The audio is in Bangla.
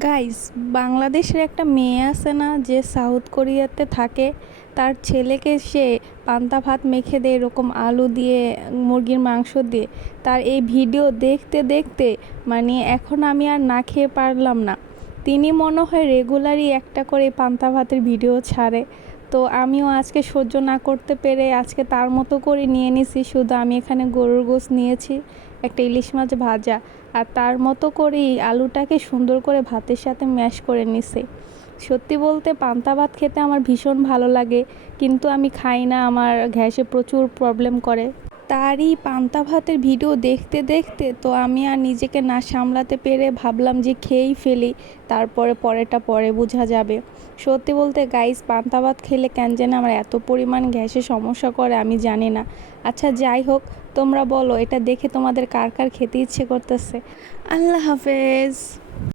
গাইস, বাংলাদেশের একটা মেয়ে আছে না যে সাউথ কোরিয়াতে থাকে, তার ছেলেকে সে পান্তা ভাত মেখে দেয় এরকম আলু দিয়ে, মুরগির মাংস দিয়ে। তার এই ভিডিও দেখতে দেখতে মানে এখন আমি আর না খেয়ে পারলাম না। তিনি মনে হয় রেগুলারই একটা করে পান্তা ভাতের ভিডিও ছাড়ে। তো আমিও আজকে সহ্য না করতে পেরে আজকে তার মতো করে নিয়ে নিছি। শুধু আমি এখানে গরুর গোশত নিয়েছি, একটা ইলিশ মাছ ভাজা, আর তার মতো করেই আলুটাকে সুন্দর করে ভাতের সাথে ম্যাশ করে নিছে। সত্যি বলতে পান্তা ভাত খেতে আমার ভীষণ ভালো লাগে, কিন্তু আমি খাই না, আমার গ্যাসে প্রচুর প্রবলেম করে। তারই পান্তা ভাতের ভিডিও দেখতে দেখতে তো আমি আর নিজেকে না সামলাতে পেরে ভাবলাম যে খেয়েই ফেলি, তারপরে পরেটা পরে বোঝা যাবে। সত্যি বলতে গাইস, পান্তা ভাত খেলে কেন যেন আমার এত পরিমাণ গ্যাসের সমস্যা করে আমি জানি না। আচ্ছা যাই হোক, তোমরা বলো এটা দেখে তোমাদের কার কার খেতে ইচ্ছে করতেছে। আল্লাহ হাফেজ।